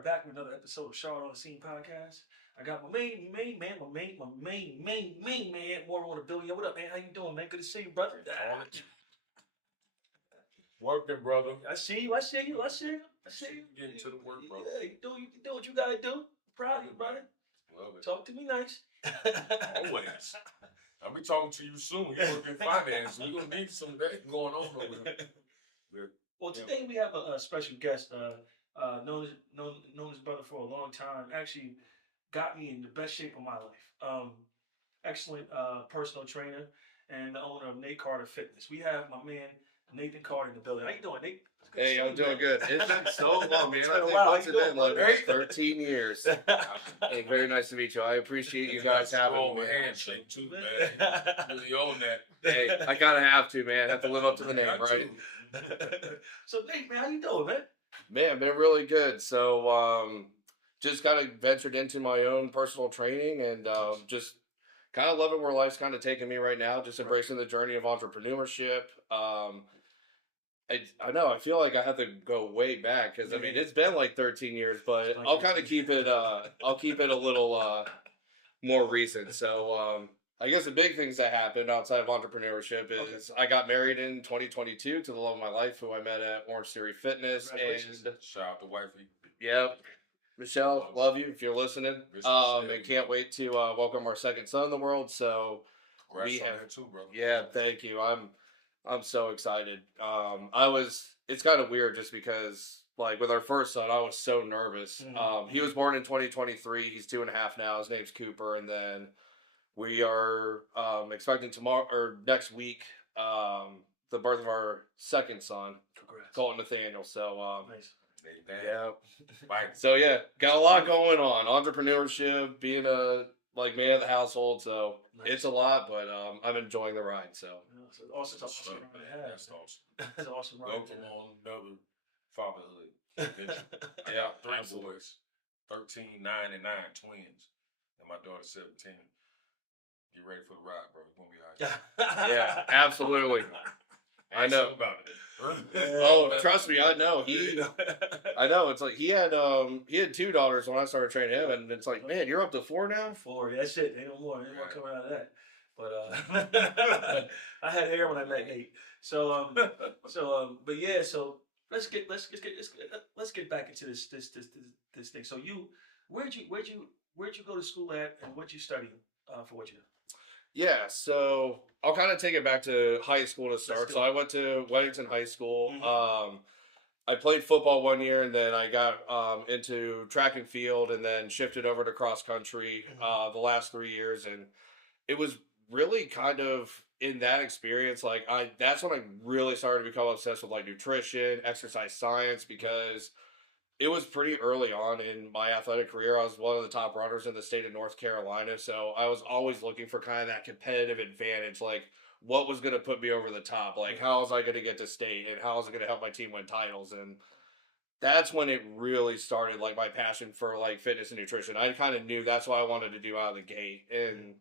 are back with another episode of Charlotte on the Scene podcast. I got my main man, more on the building. What up, man? How you doing, man? Good to see you, brother. Working, brother. I see you. Getting to the work, brother. Yeah, you do what you gotta do. Proud of you, brother. Love it. Talk to me nice. Always. I'll be talking to you soon. You work in finance. We're gonna need some of that going on over there. Well, today we have a special guest, known his brother for a long time. Actually, got me in the best shape of my life. Excellent personal trainer and the owner of Nate Carter Fitness. We have my man Nathan Carter in the building. How you doing, Nate? Hey, I'm doing good. It's been so long, man. It's I been a think while. what's How it you been, doing, like 13 years. Hey, very nice to meet you. I appreciate you guys having me. Handshake too, man. Really own that. Hey, I gotta have to, man. Have to live up to the name, right? So Nate, man, how you doing, man? Man, been really good. So, just kind of ventured into my own personal training and just kind of loving where life's kind of taking me right now. Just embracing the journey of entrepreneurship. I know. I feel like I have to go way back because I mean it's been like 13 years, but I'll kind of keep it. I'll keep it a little more recent. So I guess the big things that happened outside of entrepreneurship is I got married in 2022 to the love of my life, who I met at Orange Theory Fitness, and shout out to wifey. Yep. Michelle, love you if you're listening. And can't wait to welcome our second son in the world. So Congrats on that too, bro. Yeah, thank you. I'm so excited. It's kind of weird just because, like, with our first son, I was so nervous. He was born in 2023. He's 2.5 now. His name's Cooper. And then we are expecting tomorrow or next week the birth of our second son, Colton Nathaniel. So, Nice. yeah. So, yeah, got a lot going on. Entrepreneurship, being a man of the household. So, it's a lot, but I'm enjoying the ride. So, it's awesome. That's awesome. That's awesome. Welcome on another fatherhood. Yeah, 3 boys, 13, 9, and 9 twins, and my daughter 17. Get ready for the ride, bro. It's gonna be hot. Yeah, absolutely. I know about it. Oh, trust me, I know. I know. It's like he had 2 daughters when I started training him, and it's like, man, you're up to 4 now. 4. That's it. Ain't no more. Ain't more coming out of that. But I had hair when I met Nate. So but yeah. So let's get back into this thing. So where'd you go to school at, and what you study for what you do? Yeah, so I'll kind of take it back to high school to start. So I went to Weddington High School. I played football 1 year, and then I got into track and field, and then shifted over to cross country the last 3 years. And it was really kind of in that experience, like that's when I really started to become obsessed with like nutrition, exercise science, because it was pretty early on in my athletic career. I was one of the top runners in the state of North Carolina, so I was always looking for kind of that competitive advantage, like what was going to put me over the top, like how was I going to get to state, and how was it going to help my team win titles. And that's when it really started, like my passion for like fitness and nutrition. I kind of knew that's what I wanted to do out of the gate. And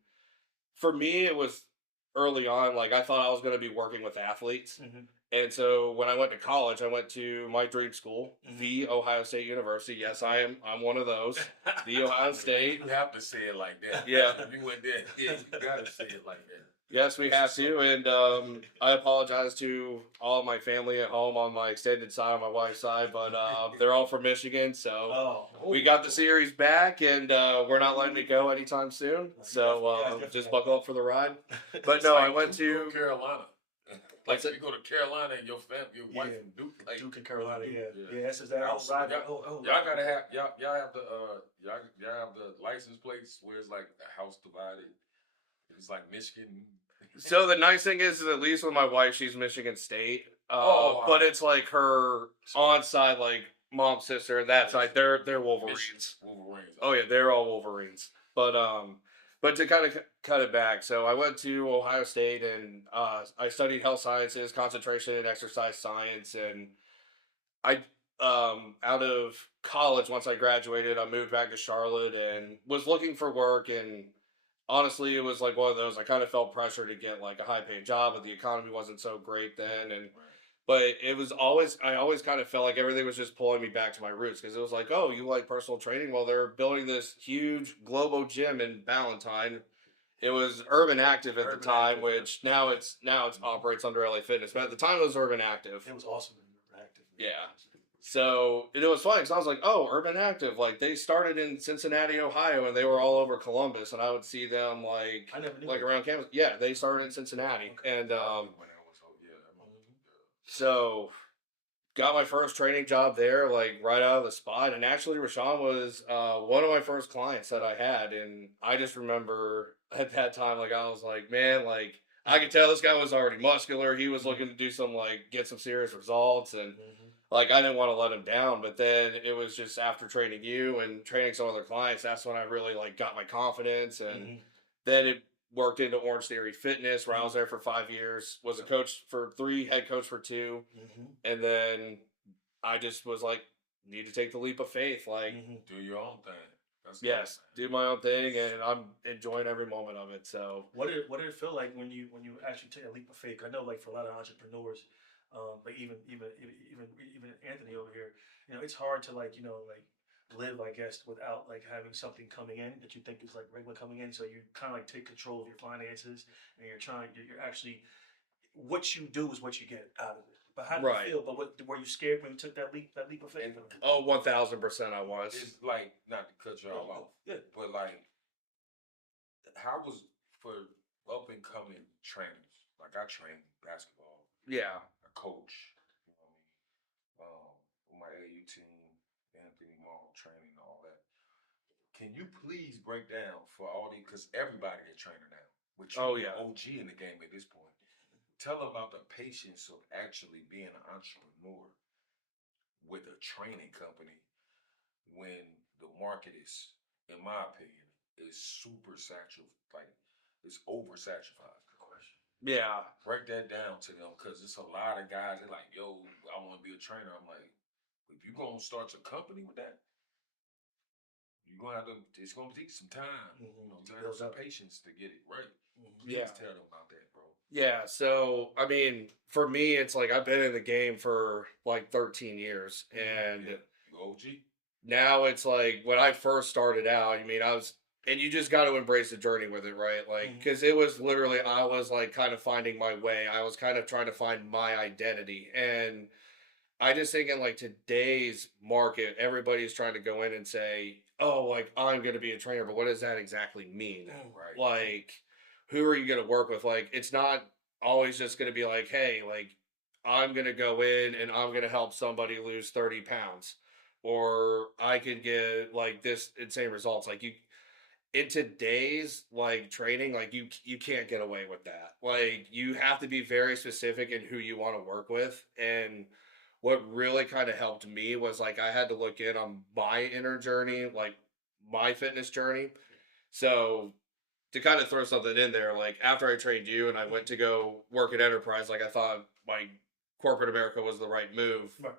for me, it was early on, like I thought I was going to be working with athletes. And so when I went to college, I went to my dream school, the Ohio State University. Yes, I'm one of those. The Ohio State. You have to say it like that. Yeah. If you went there, yeah, you got to say it like that. Yes, we have to. And I apologize to all of my family at home on my extended side, on my wife's side, but they're all from Michigan. So we got the series back, and we're not letting it go anytime soon. So just buckle up for the ride. But no, I went to Carolina. Like you go to Carolina and your family, your wife from Duke, like Duke and Carolina, yeah. That's that outside. Y'all gotta have y'all have the license plates where it's like the house divided. It's like Michigan. So the nice thing is at least with my wife, she's Michigan State. But it's like her on side, like mom's sister, and that side, they're Wolverines. Oh yeah, they're all Wolverines. But to kind of cut it back, so I went to Ohio State, and I studied health sciences, concentration in exercise science, and I out of college, once I graduated, I moved back to Charlotte and was looking for work. And honestly, it was like one of those, I kind of felt pressure to get like a high paying job, but the economy wasn't so great then. But it was I always kind of felt like everything was just pulling me back to my roots because it was like, oh, you like personal training? Well, they're building this huge Globo gym in Ballantyne. It was Urban Active at the Urban time, Active, which now it's operates under LA Fitness, but at the time it was Urban Active. It was awesome. Active. Yeah. So it was funny because I was like, oh, Urban Active, like they started in Cincinnati, Ohio, and they were all over Columbus, and I would see them I never knew like that. around campus. Yeah, they started in Cincinnati, and When I was so got my first training job there, like right out of the spot. And actually, Rashawn was one of my first clients that I had, and I just remember at that time, like I was like, man, like I could tell this guy was already muscular. He was looking to do some get some serious results, and like I didn't want to let him down. But then it was just after training you and training some other clients, that's when I really like got my confidence, and then it worked into Orange Theory Fitness, where I was there for 5 years, was a coach for 3, head coach for 2, and then I just was like, need to take the leap of faith, like do your own thing. That's yes, do my own thing, and I'm enjoying every moment of it. So What did it feel like when you actually take a leap of faith? I know, like for a lot of entrepreneurs, but even Anthony over here, it's hard to live, I guess, without like having something coming in that you think is like regular coming in. So you kind of like take control of your finances, and you're actually, what you do is what you get out of it. But how did right. you feel? But were you scared when you took that leap of faith? Oh, 1000% I was. It's like, not to cut you all off, Yeah. but like, how was for up and coming trainers? Like I train basketball, Yeah. I coach, you know what I mean? With my AU team, Anthony Mall training and all that. Can you please break down for all these, because everybody a trainer now, which you Oh, yeah. OG in the game at this point. Tell about the patience of actually being an entrepreneur with a training company when the market is, in my opinion, is super saturated, like it's oversaturated. Good question. Yeah. Break that down to them, because it's a lot of guys. They're like, "Yo, I want to be a trainer." I'm like, if you gonna start your company with that, you gonna have to. It's gonna take some time. You know, to have some patience to get it right. Please tell them about that, bro. Yeah, so I mean, for me, it's like I've been in the game for like 13 years, and You OG. now it's like when I first started out, I mean, and you just got to embrace the journey with it, right? Like, because it was literally, I was like kind of finding my way. I was kind of trying to find my identity, and I just think in like today's market, everybody's trying to go in and say, "Oh, like I'm going to be a trainer," but what does that exactly mean? Right. Like, who are you going to work with? Like, it's not always just going to be like, "Hey, like I'm going to go in and I'm going to help somebody lose 30 pounds," or I could get like this insane results. Like you in today's like training, like you can't get away with that. Like you have to be very specific in who you want to work with. And what really kind of helped me was like I had to look in on my inner journey, like my fitness journey. So to kind of throw something in there, like after I trained you and I went to go work at Enterprise, like I thought my corporate America was the right move. Right.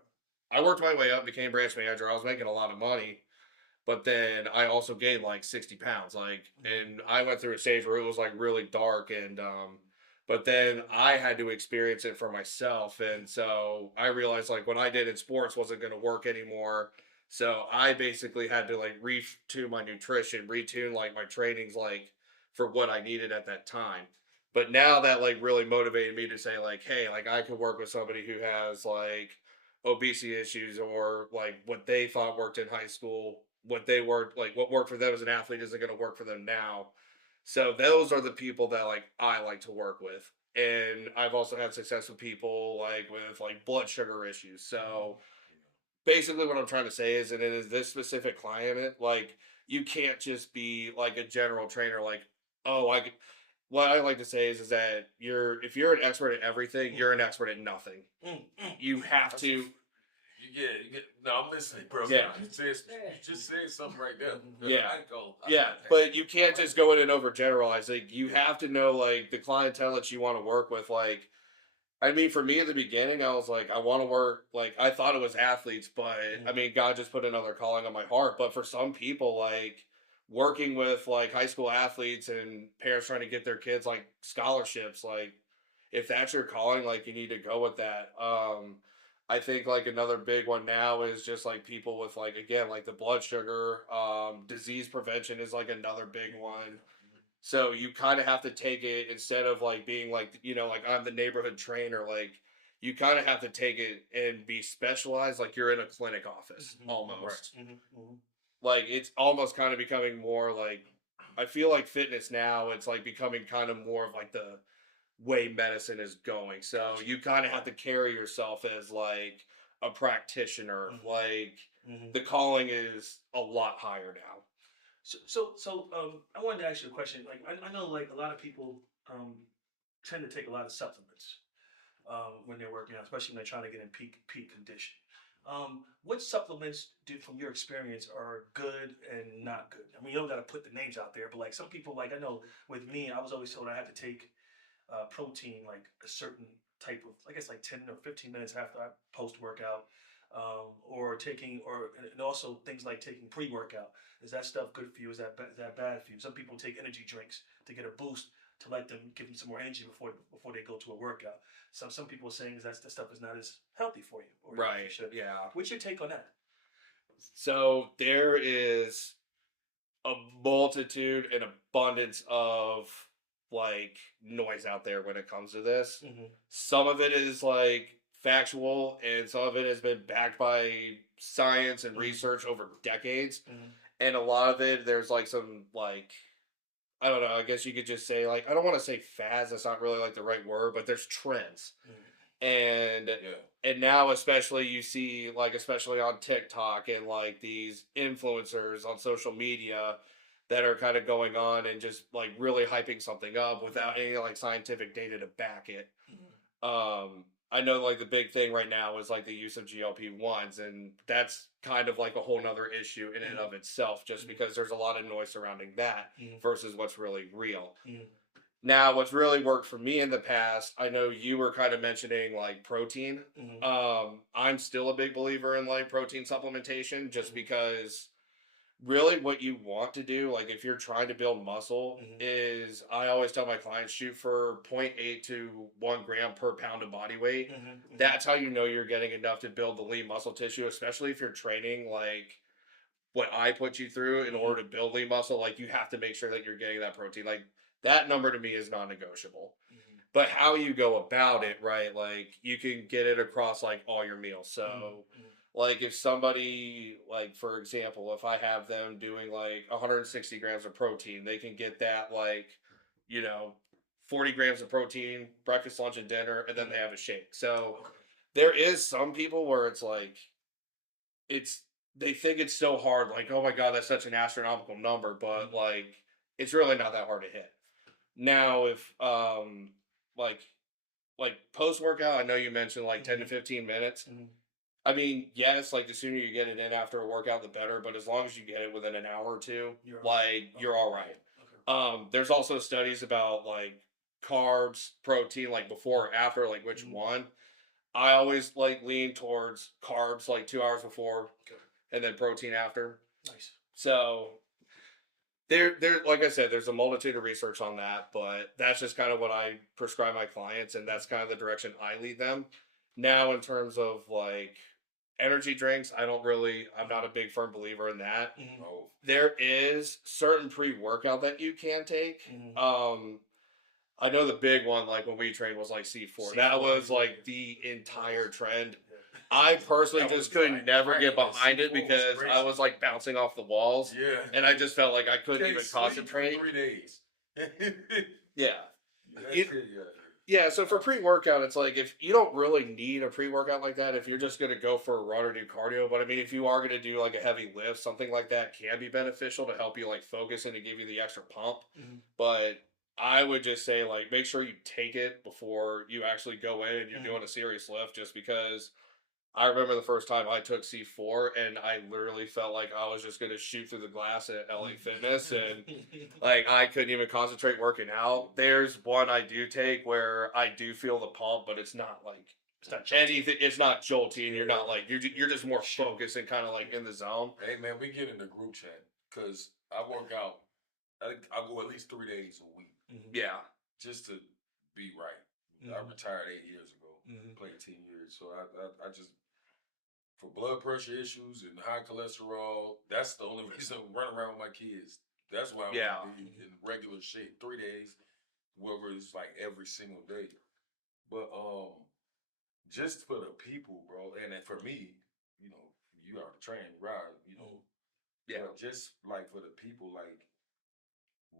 I worked my way up, became branch manager. I was making a lot of money, but then I also gained like 60 pounds. Like, and I went through a stage where it was like really dark, and but then I had to experience it for myself, and so I realized like what I did in sports wasn't going to work anymore. So I basically had to like retune my nutrition, retune like my trainings, like for what I needed at that time. But now that like really motivated me to say like, hey, like I could work with somebody who has like obesity issues, or like what they thought worked in high school, what they worked like what worked for them as an athlete isn't going to work for them now. So those are the people that like I like to work with. And I've also had success with people like with like blood sugar issues. So basically what I'm trying to say is, and it is this specific client, like you can't just be like a general trainer, like, oh, what I like to say is that if you're an expert at everything, you're an expert at nothing. You have to. No, I'm listening, bro. Yeah. You just said something right there. Yeah. Yeah, but you can't just go in and overgeneralize. Like you have to know like the clientele that you want to work with. Like, I mean, for me in the beginning, I was like, I want to work. Like, I thought it was athletes, but I mean, God just put another calling on my heart. But for some people, like working with like high school athletes and parents trying to get their kids like scholarships, like if that's your calling, like you need to go with that. I think like another big one now is just like people with like again like the blood sugar, disease prevention is like another big one. So you kind of have to take it instead of like being like like I'm the neighborhood trainer, like you kind of have to take it and be specialized like you're in a clinic office almost. Like it's almost kind of becoming more like I feel like fitness now it's like becoming kind of more of like the way medicine is going. So you kind of have to carry yourself as like a practitioner. Like the calling is a lot higher now. I wanted to ask you a question. Like, I know, like, a lot of people tend to take a lot of supplements when they're working out, especially when they're trying to get in peak condition. What supplements do, from your experience, are good and not good? I mean, you don't got to put the names out there, but like some people, like I know with me, I was always told I had to take protein like a certain type of, I guess like 10 or 15 minutes after I post workout, or taking, or and also things like taking pre-workout. Is that stuff good for you? Is that bad for you? Some people take energy drinks to get a boost to let them give them some more energy before they go to a workout. Some people are saying that stuff is not as healthy for you, or Right. you should. Yeah. What's your take on that? So there is a multitude and abundance of like noise out there when it comes to this. Some of it is like factual, and some of it has been backed by science and research over decades. And a lot of it, there's like some like I don't know. I guess you could just say like I don't want to say fads. That's not really like the right word, but there's trends. And and now especially you see like especially on TikTok and like these influencers on social media that are kind of going on and just like really hyping something up without any like scientific data to back it. I know like the big thing right now is like the use of GLP-1s, and that's kind of like a whole nother issue in and of itself, just because there's a lot of noise surrounding that versus what's really real. Now, what's really worked for me in the past, I know you were kind of mentioning like protein. I'm still a big believer in like protein supplementation just because really what you want to do, like if you're trying to build muscle, is I always tell my clients shoot for 0.8 to 1 gram per pound of body weight. That's how you know you're getting enough to build the lean muscle tissue, especially if you're training like what I put you through in order to build lean muscle. Like you have to make sure that you're getting that protein. Like that number to me is non-negotiable. But how you go about it, right? Like you can get it across like all your meals. So like if somebody, like for example, if I have them doing like 160 grams of protein, they can get that like, 40 grams of protein, breakfast, lunch, and dinner, and then they have a shake. So there is some people where it's like, they think it's so hard, like, oh my God, that's such an astronomical number, but like, it's really not that hard to hit. Now, if, like post workout, I know you mentioned like 10 to 15 minutes. I mean, yes, like the sooner you get it in after a workout, the better. But as long as you get it within an hour or two, you're all right. There's also studies about like carbs, protein, like before or after, like which one. I always like lean towards carbs, like 2 hours before, and then protein after. Nice. So there, like I said, there's a multitude of research on that, but that's just kind of what I prescribe my clients, and that's kind of the direction I lead them. Now, in terms of like energy drinks, I'm not a big firm believer in that. There is certain pre-workout that you can take. I know the big one, like when we trained, was like C4. That was like the entire trend. I personally just could never get behind it because I was like bouncing off the walls. Yeah. And I just felt like I couldn't even concentrate. 3 days. Yeah. Yeah, so for pre-workout, it's like if you don't really need a pre-workout like that, if you're just going to go for a run or do cardio, but I mean, if you are going to do like a heavy lift, something like that can be beneficial to help you like focus and to give you the extra pump. But I would just say like make sure you take it before you actually go in and you're doing a serious lift, just because I remember the first time I took C4 and I literally felt like I was just going to shoot through the glass at LA Fitness, and like I couldn't even concentrate working out. There's one I do take where I do feel the pump, but it's not like anything. It's not jolty, and you're not like you're just more focused and kind of like in the zone. Hey man, we get in the group chat because I work out. I go at least 3 days a week. Yeah, just to be right. I retired 8 years ago. Played 10 years. So I just, for blood pressure issues and high cholesterol, that's the only reason I run around with my kids. That's why I'm be in regular shape 3 days, whether it's like every single day. But just for the people, bro, and then for me, you know, you are trained, right? You know, but just like for the people, like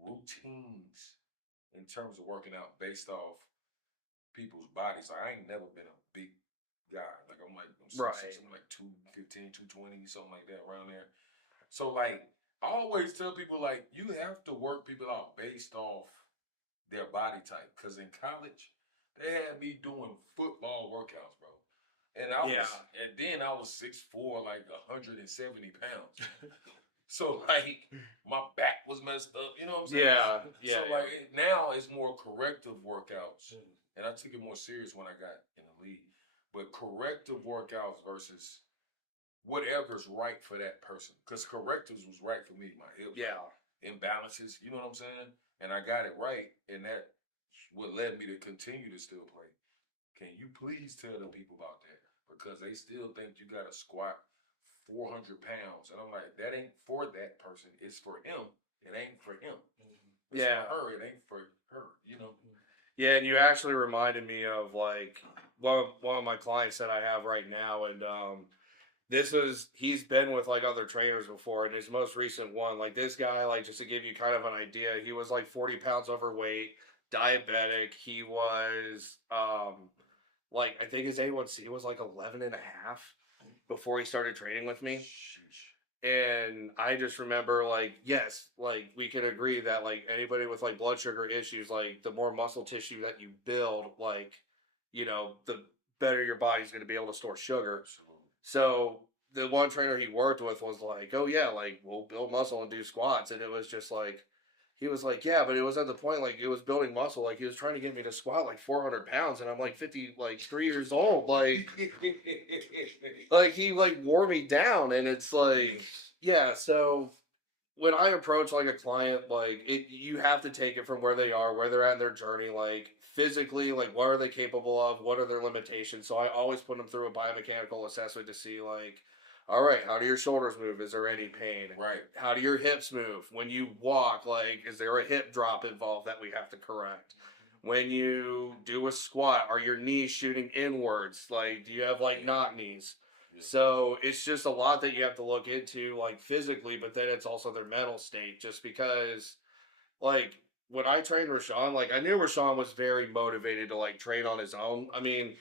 routines in terms of working out based off people's bodies. Like, I ain't never been a big guy. Like I'm something like 215, 220, something like that around there. So like I always tell people like you have to work people out based off their body type. Cause in college, they had me doing football workouts, bro. And then I was 6'4", like 170 pounds. So like my back was messed up, you know what I'm saying? So like now it's more corrective workouts. And I took it more serious when I got in the league. But corrective workouts versus whatever's right for that person. Because correctives was right for me, my hips. Imbalances, you know what I'm saying? And I got it right, and that what led me to continue to still play. Can you please tell the people about that? Because they still think you got to squat 400 pounds. And I'm like, that ain't for that person. It's for him. It ain't for him. It's for her. It ain't for her, you know? Yeah, and you actually reminded me of like one of my clients that I have right now, and he's been with like other trainers before, and his most recent one, like this guy, like just to give you kind of an idea, he was like 40 pounds overweight, diabetic. He was like I think his A1C was like 11 and a half before he started training with me. And I just remember, like, yes, like, we can agree that, like, anybody with, like, blood sugar issues, like, the more muscle tissue that you build, like, you know, the better your body's going to be able to store sugar. So the one trainer he worked with was like, oh, yeah, like, we'll build muscle and do squats. And it was just like, he was like, yeah, but it was at the point, like, it was building muscle. Like, he was trying to get me to squat, like, 400 pounds. And I'm, like, 3 years old. Like, like, he, like, wore me down. And it's, like, yeah, so when I approach, like, a client, like, you have to take it from where they are, where they're at in their journey. Like, physically, like, what are they capable of? What are their limitations? So I always put them through a biomechanical assessment to see, like, all right, how do your shoulders move? Is there any pain? Right. How do your hips move? When you walk, like, is there a hip drop involved that we have to correct? When you do a squat, are your knees shooting inwards? Like, do you have, like, knock knees? Yeah. So it's just a lot that you have to look into, like, physically, but then it's also their mental state. Just because, like, when I trained Rashawn, like, I knew Rashawn was very motivated to, like, train on his own. I mean,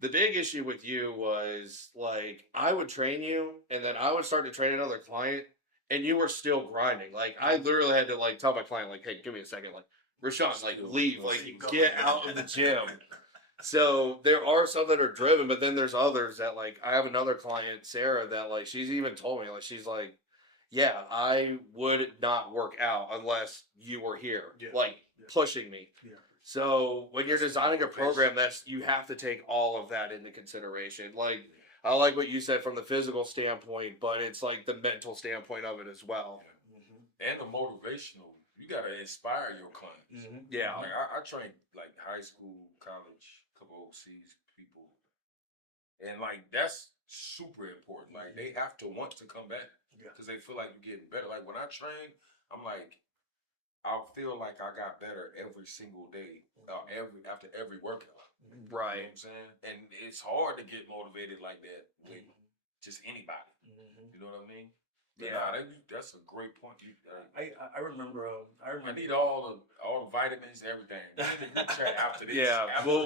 the big issue with you was, like, I would train you, and then I would start to train another client, and you were still grinding. Like, I literally had to, like, tell my client, like, hey, give me a second. Like, Rashawn, like, leave. Like, get out of the gym. So there are some that are driven, but then there's others that, like, I have another client, Sarah, that, like, she's even told me, like, she's like, yeah, I would not work out unless you were here, pushing me. Yeah. So when you're designing a program, you have to take all of that into consideration. Like, I like what you said from the physical standpoint, but it's like the mental standpoint of it as well. And the motivational. You got to inspire your clients. Yeah. Like I trained like high school, college, couple overseas people. And like that's super important. Like they have to want to come back because they feel like you're getting better. Like when I train, I'm like, I feel like I got better every single day, after every workout. Right. You know what I'm saying? And it's hard to get motivated like that with just anybody. You know what I mean? But yeah, that's a great point. I remember. I need all the vitamins, everything. After this,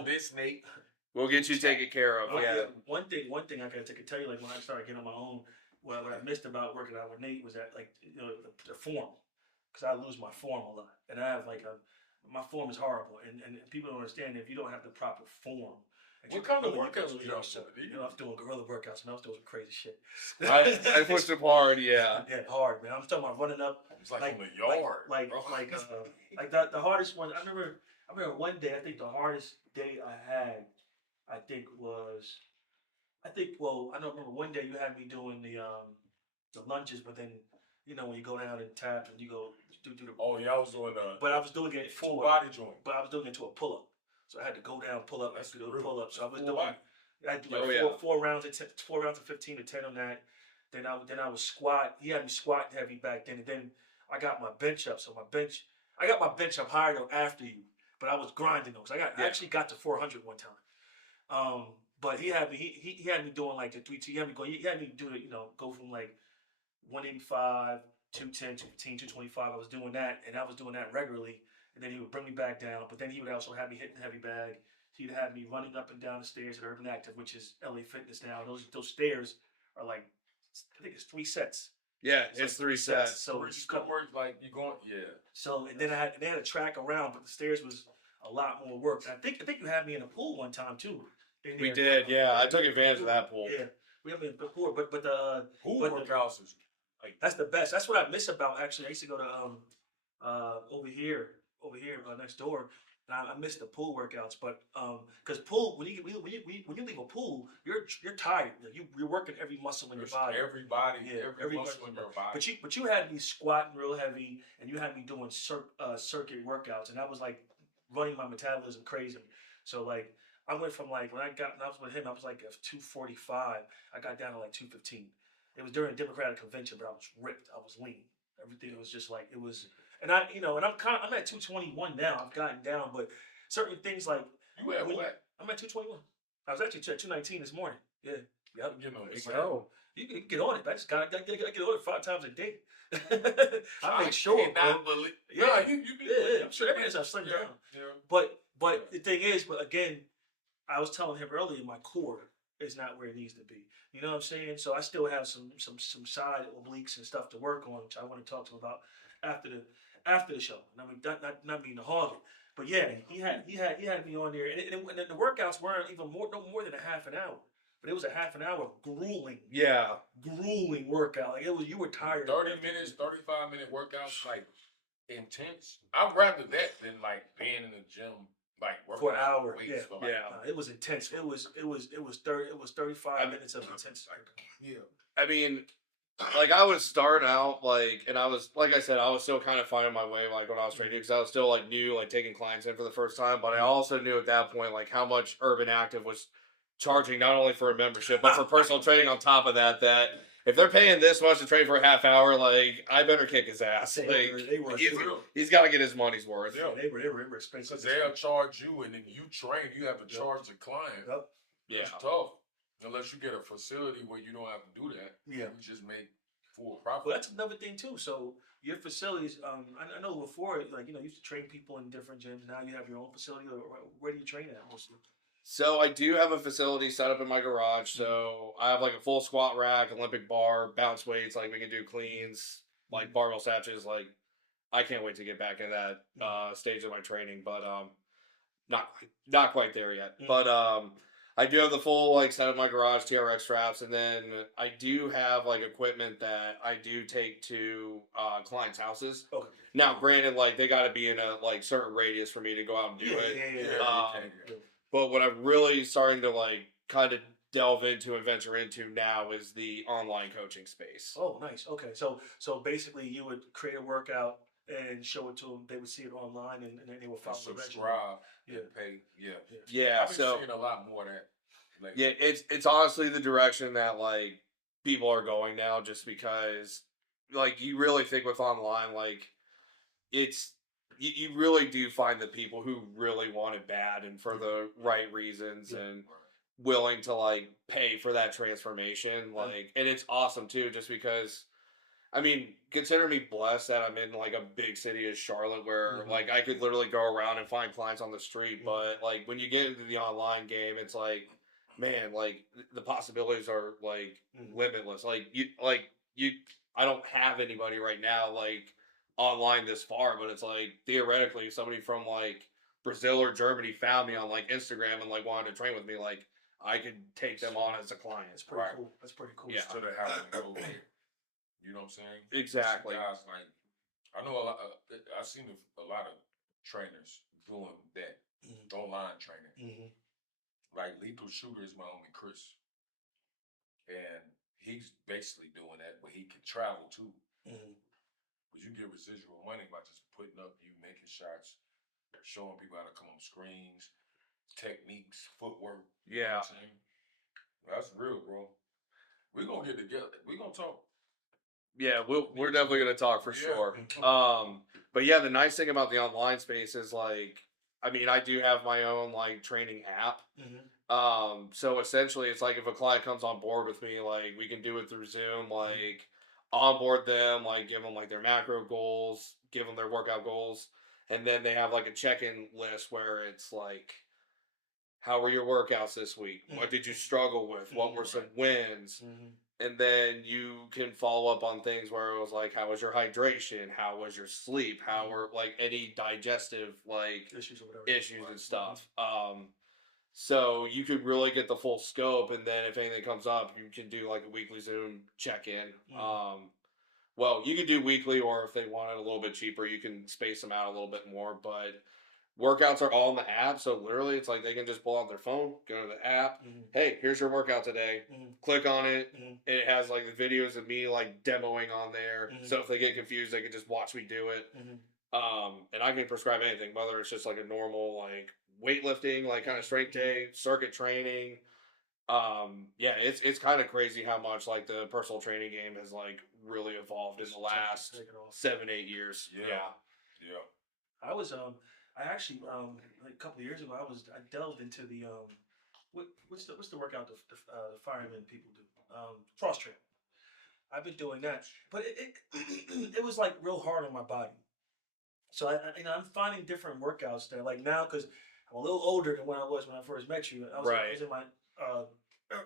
this, Nate. We'll get you taken care of. One thing I could tell you, like when I started getting on my own, what I missed about working out with Nate was that, like, you know, the form, because I lose my form a lot, and I have like my form is horrible, and people don't understand if you don't have the proper form. What kind of workouts was y'all doing? You know, I was doing gorilla workouts, and I was doing some crazy shit. I pushed them hard, yeah. Yeah, hard, man. I'm talking about running up. It's like in the yard. Like the hardest one. I remember one day. I think the hardest day I had, I don't remember. One day you had me doing the lunges, but then, you know, when you go down and tap and you go do the. Oh yeah, I was doing But I was doing it full body joint. But I was doing it to a pull up. So I had to go down, pull up, That's do the brutal. pull up. So I was Full doing. body. I had to do like Oh, yeah. four rounds of 4 rounds of 15 to 10 on that. Then I was squat. He had me squatting heavy back then, and then I got my bench up. So I got my bench up higher though after you, but I was grinding those. I actually got to 400 one time. But he had me. He had me doing like the 3-2. He had me do the go from like 185, 210, 215, 225. I was doing that, and I was doing that regularly. And then he would bring me back down. But then he would also have me hitting the heavy bag. He'd have me running up and down the stairs at Urban Active, which is LA Fitness now. Those stairs are like, I think it's 3 sets. Yeah, It's it's like 3 sets. So Where it's you come where like you going? Yeah. so and then they had a track around, but the stairs was a lot more work. And I think you had me in a pool one time too. In We there. did, yeah. I took advantage of that pool. Yeah, we had me in the pool, but the Pool but workouts is like that's the best. That's what I miss about actually. I used to go to over here next door. And I miss the pool workouts, but because pool when you leave a pool, you're tired. You're working every muscle in your body. everybody, Yeah, every muscle in your body. But you had me squatting real heavy, and you had me doing circuit workouts, and that was like running my metabolism crazy. So like I went from like when I was with him, I was like at 245. I got down to like 215. It was during a Democratic convention, but I was ripped. I was lean. Everything was just like it was. And I'm at 221 now. I've gotten down, but certain things like You at what? I'm at 221. I was actually at 219 this morning. Yeah. Yep. You know, It's big like, man. you can get on it. I just gotta get on it 5 times a day. I make sure, cannot bro. believe. Yeah. Nah, you Yeah. I'm sure everybody's slim yeah, down. yeah. But the thing is, but again, I was telling him earlier, my core is not where it needs to be. You know what I'm saying? So I still have some side obliques and stuff to work on, which I want to talk to him about after the show. And I mean, not meaning to hog it, but yeah, he had me on there, and the workouts weren't even no more than a half an hour, but it was a half an hour of grueling workout. Like it was, you were tired. 30 minutes, 35-minute workouts, like intense. I'd rather that than like being in the gym, like working For an out hour, weights yeah. for like, It was intense. It was 35 minutes of intense. yeah. I mean, like I was starting out and I was like I said, I was still kind of finding my way like when I was training because I was still like new, like taking clients in for the first time. But I also knew at that point like how much Urban Active was charging not only for a membership but for personal training on top of that. That if they're paying this much to train for a half hour, like I better kick his ass. They were he's got to get his money's worth. Yeah. they were expensive. Because they'll charge you, and then you train. You have to charge the client. Yep. Yeah. It's tough. Unless you get a facility where you don't have to do that. Yeah. You just make full profit. Well, that's another thing too. So your facilities, I know before, like you used to train people in different gyms. Now you have your own facility. Where do you train at mostly? So I do have a facility set up in my garage. So I have like a full squat rack, Olympic bar, bounce weights. Like we can do cleans, like barbell snatches. Like I can't wait to get back in that stage of my training, but not quite there yet. But I do have the full like set up in my garage, TRX straps, and then I do have like equipment that I do take to clients' houses. Okay. Now, granted, like they got to be in a like certain radius for me to go out and do it. Yeah. But what I'm really starting to like kind of delve into and venture into now is the online coaching space. Oh, nice. Okay, so basically, you would create a workout and show it to them. They would see it online, and then they would follow the regimen. Subscribe. Yeah. And pay. Yeah. Yeah, I've been so seeing a lot more of that. Like, yeah, it's honestly the direction that like people are going now, just because like you really think with online, like it's you really do find the people who really want it bad and for the right reasons and willing to like pay for that transformation. Like, and it's awesome too, just because I mean, consider me blessed that I'm in like a big city as Charlotte where like I could literally go around and find clients on the street. But like when you get into the online game, it's like, man, like the possibilities are like limitless. Like you I don't have anybody right now like online this far, but it's like theoretically somebody from like Brazil or Germany found me on like Instagram and like wanted to train with me, like I could take them on as a client. That's pretty cool. That's pretty cool. Yeah. Instead of having to go there. You know what I'm saying? Exactly. Guys, like, I know a lot. I've seen a lot of trainers doing that online training. Like Lethal Shooter is my homie Chris, and he's basically doing that, but he can travel too. But you get residual money by just putting up you making shots, showing people how to come on screens. techniques, footwork. You know Yeah. what I'm saying? That's real, bro. We're gonna get together. We're gonna talk. Yeah, we're definitely gonna talk for sure. But yeah, the nice thing about the online space is like, I mean, I do have my own like training app. So essentially, it's like if a client comes on board with me, like we can do it through Zoom, like onboard them, like give them like their macro goals, give them their workout goals, and then they have like a check-in list where it's like, how were your workouts this week? What did you struggle with? What were some wins? And then you can follow up on things where it was like, how was your hydration? How was your sleep? How were like any digestive like Issues or whatever. issues and stuff. So you could really get the full scope, and then if anything comes up, you can do like a weekly Zoom check-in. Well, you could do weekly, or if they want it a little bit cheaper, you can space them out a little bit more. But workouts are all in the app, so literally it's like they can just pull out their phone, go to the app. Hey, here's your workout today. Click on it, and it has like the videos of me like demoing on there. So if they get confused, they can just watch me do it. And I can prescribe anything, whether it's just like a normal like weightlifting, like kind of strength day, circuit training. Yeah, it's kind of crazy how much like the personal training game has like really evolved in the last 7-8 years. Yeah. I was I actually like a couple of years ago I delved into the what's the workout the firemen people do, cross train. I've been doing that, but it was like real hard on my body. So I'm finding different workouts that like now because I'm a little older than when I was when I first met you. I was in my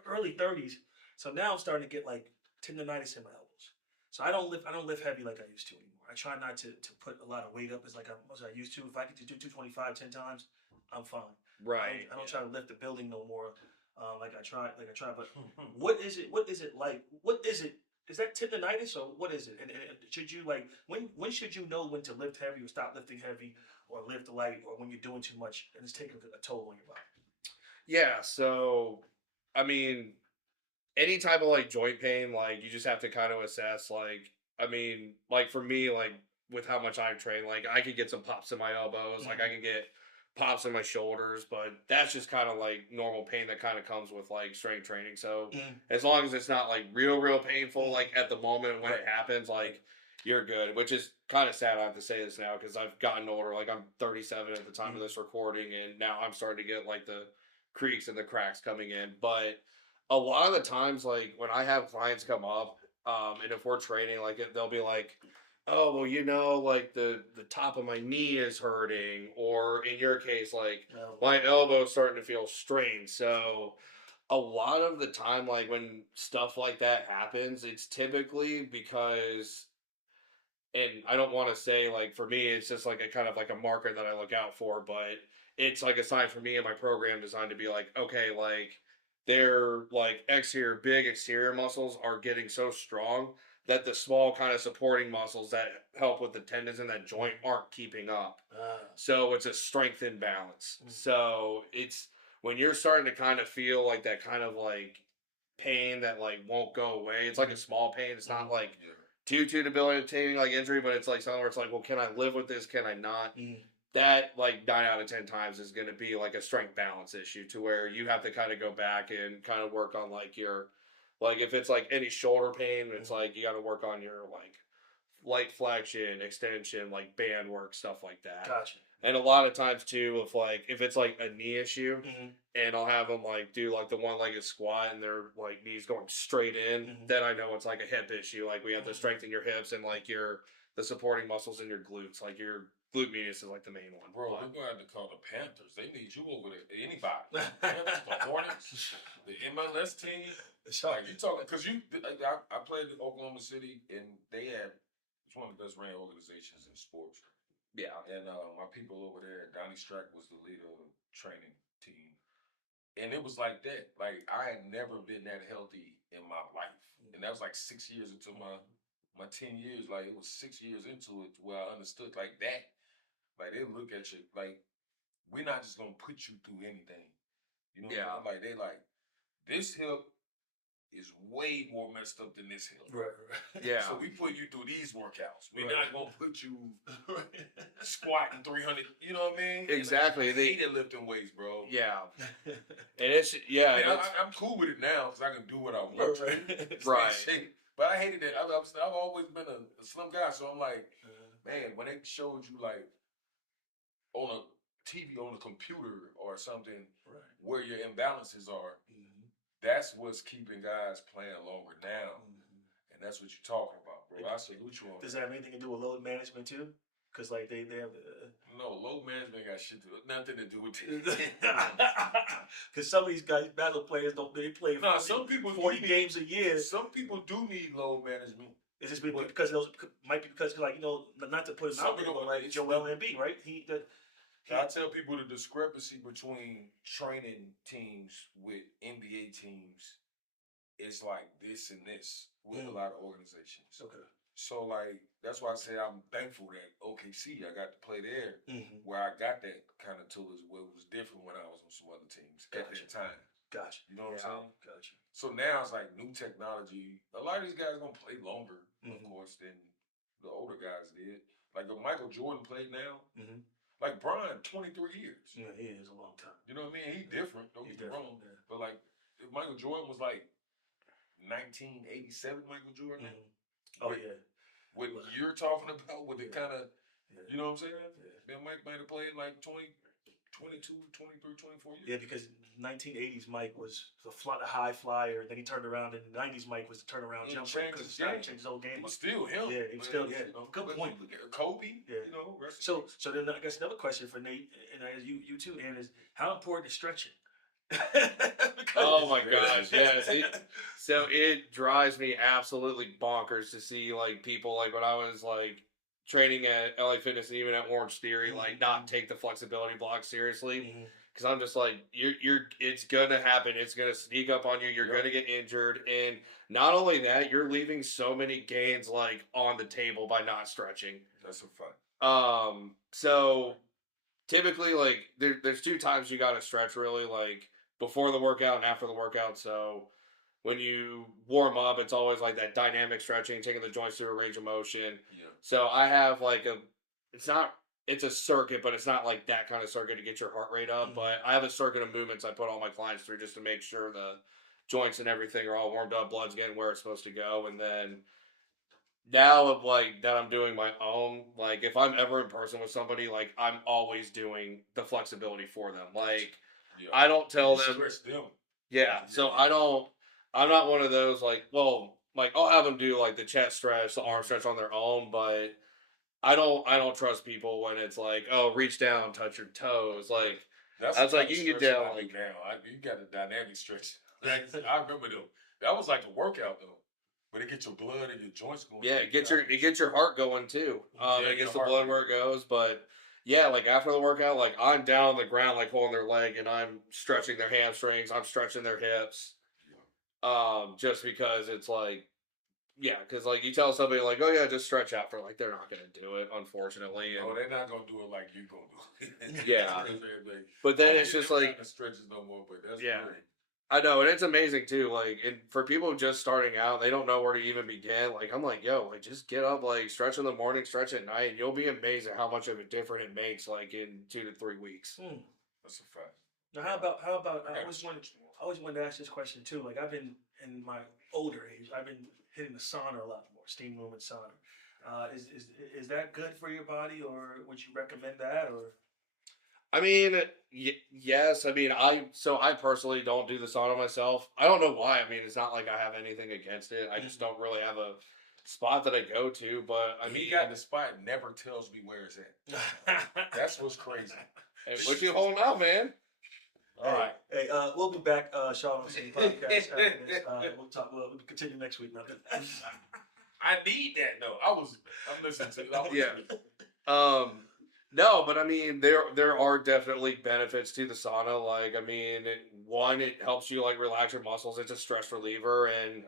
early 30s, so now I'm starting to get like tendonitis in my elbows. So I don't lift heavy like I used to anymore. I try not to put a lot of weight up as I used to. If I get to do 225 10 times, I'm fine. Right. I don't try to lift the building no more. Like I try. But what is it? What is it like? What is it? Is that tendonitis or what is it? And should you like when should you know when to lift heavy or stop lifting heavy or lift light or when you're doing too much and it's taking a toll on your body? Yeah. So, I mean, any type of like joint pain, like you just have to kind of assess. Like, I mean, like for me, like with how much I've trained, like I could get some pops in my elbows, like I can get pops in my shoulders, but that's just kind of like normal pain that kind of comes with like strength training. So as long as it's not like real painful, like at the moment when it happens, like you're good. Which is kind of sad I have to say this now because I've gotten older. Like I'm 37 at the time of this recording, and now I'm starting to get like the creaks and the cracks coming in, but a lot of the times, like when I have clients come up, and if we're training, like they'll be like, "Oh, well, like the top of my knee is hurting," or in your case, like my elbow's starting to feel strained. So a lot of the time, like when stuff like that happens, it's typically because, and I don't want to say like for me, it's just like a kind of like a marker that I look out for, but it's like a sign for me in my program designed to be like, okay, like their like big exterior muscles are getting so strong that the small kind of supporting muscles that help with the tendons in that joint aren't keeping up. So it's a strength imbalance. So it's when you're starting to kind of feel like that kind of like pain that like won't go away. It's like a small pain. It's not like too debilitating like injury, but it's like something where it's like, well, can I live with this? Can I not? That like 9 out of 10 times is going to be like a strength balance issue to where you have to kind of go back and kind of work on like your, like if it's like any shoulder pain, it's like you got to work on your like light flexion, extension, like band work, stuff like that. Gotcha. And a lot of times too, if it's like a knee issue, and I'll have them like do like the one-legged squat and their like knees going straight in, then I know it's like a hip issue. Like we have to strengthen your hips and like the supporting muscles in your glutes. Like your glute medius is like the main one. Bro, we're going to have to call the Panthers. They need you over there. Anybody. Panthers, the Hornets, the MLS team. Like you talking, because I played in Oklahoma City and it's one of the best ran organizations in sports. Yeah. And my people over there, Donnie Strack was the leader of the training team. And it was like that. Like I had never been that healthy in my life. And that was like 6 years into my 10 years. Like it was 6 years into it where I understood like that. Like they look at you like we're not just gonna put you through anything. You know what I mean? Like they like this hip is way more messed up than this hill. Right. Yeah. So we put you through these workouts. We're Right. not gonna put you squatting 300. You know what I mean? Exactly. I hated lifting weights, bro. Yeah. And it's I'm cool with it now because I can do what I want to. Right. Stay in shape. But I hated it. I've always been a slim guy, so I'm like, man, when they showed you like on a TV on a computer or something Right. where your imbalances are, Mhm. that's what's keeping guys playing longer now. Mhm. And that's what you're talking about, bro. I salute you on Does that. that have anything to do with load management too? Because like they have No, load management got shit to nothing to do with it. because some of these guys basketball players don't they play No, 40, some people 40 do games a year. Some people do need load management. It's just because those might be because like not to put him out there, but like Joel Embiid, right? I tell people the discrepancy between training teams with NBA teams is like this and this with a lot of organizations. Okay. So like that's why I say I'm thankful that OKC I got to play there, Mm-hmm. where I got that kind of tool as well. It was different when I was on some other teams at that time. Gotcha. You know what I'm saying? Gotcha. So now it's like new technology. A lot of these guys gonna play longer, of Mhm. course, than the older guys did. Like if Michael Jordan played now, Mm-hmm. like Brian, 23 years. Yeah, he is a long time. You know what I mean? He different. Don't He's get me wrong. different, yeah. But like if Michael Jordan was like 1987 Michael Jordan, Oh What- yeah. what you're talking about with the Yeah. kind of, Yeah. you know what I'm saying? Yeah. Then Mike might have played like 20, 22, 23, 24 years. Yeah, because 1980s Mike was the high flyer. Then he turned around, and 90s Mike was the turnaround He jumper. changed Because his he started game. to change his whole game. He was still him. Yeah, he was but, still- yeah. you know, Good but point. you look at Kobe, Yeah. you know, rest in So peace. so then I guess another question for Nate and as you too, Ann, is how important is stretching? Oh my gosh, yes. So it drives me absolutely bonkers to see like people like when I was like training at LA Fitness and even at Orange Theory, like not take the flexibility block seriously. Mhm. Because I'm just like, it's gonna happen. It's gonna sneak up on you. You're Yep. gonna get injured, and not only that, you're leaving so many gains like on the table by not stretching. That's a fact. So typically, like there's two times you gotta stretch really, like before the workout and after the workout. So when you warm up, it's always like that dynamic stretching, taking the joints through a range of motion. Yeah. So I have like it's a circuit, but it's not like that kind of circuit to get your heart rate up. Mhm. But I have a circuit of movements I put all my clients through just to make sure the joints and everything are all warmed up, blood's getting where it's supposed to go. And then now of like that I'm doing my own, like if I'm ever in person with somebody, like I'm always doing the flexibility for them. Like Yeah. I don't tell You them stretch them. yeah, so I'm not one of those like, well, like I'll have them do like the chest stretch, the arm stretch on their own, but I don't trust people when it's like, oh, reach down, touch your toes. Like That's I was the like, type you of can get stretching down, I do like- now. You got a dynamic stretch. I remember them. That was like a workout though, but it gets your blood and your joints going. yeah, it gets your heart going too. Yeah, It gets your the heart blood rate. where it goes, but yeah, like after the workout, like I'm down on the ground, like holding their leg, and I'm stretching their hamstrings, I'm stretching their hips. Just because it's like, yeah, because like you tell somebody like, oh yeah, just stretch out for like they're not gonna do it, unfortunately. And, Oh, they're not gonna do it like you gonna do it. Yeah. Like, but then oh, it's yeah, just them like, kind of stretches no more. But that's Yeah. great. I know, and it's amazing too. Like, and for people just starting out, they don't know where to even begin. Like, I'm like, yo, like just get up, like stretch in the morning, stretch at night, and you'll be amazed at how much of a difference it makes, like in 2 to 3 weeks. That's a fact. Now how about I Okay. always wanted to ask this question too. Like I've been in my older age, I've been hitting the sauna a lot more, steam room and sauna. Is that good for your body, or would you recommend that? Or I mean, yes. I mean, I personally don't do the sauna myself. I don't know why. I mean, it's not like I have anything against it. I just don't really have a spot that I go to. But I mean, He got the spot and never tells me where it's at. That's what's crazy. hey, what you holding out, man? All right. Hey, we'll be back, Sean, on City Podcast. After this. We'll talk. We'll continue next week. I need that though. I'm listening to it. Yeah. No, but I mean, there are definitely benefits to the sauna. Like, I mean, it helps you like relax your muscles. It's a stress reliever, and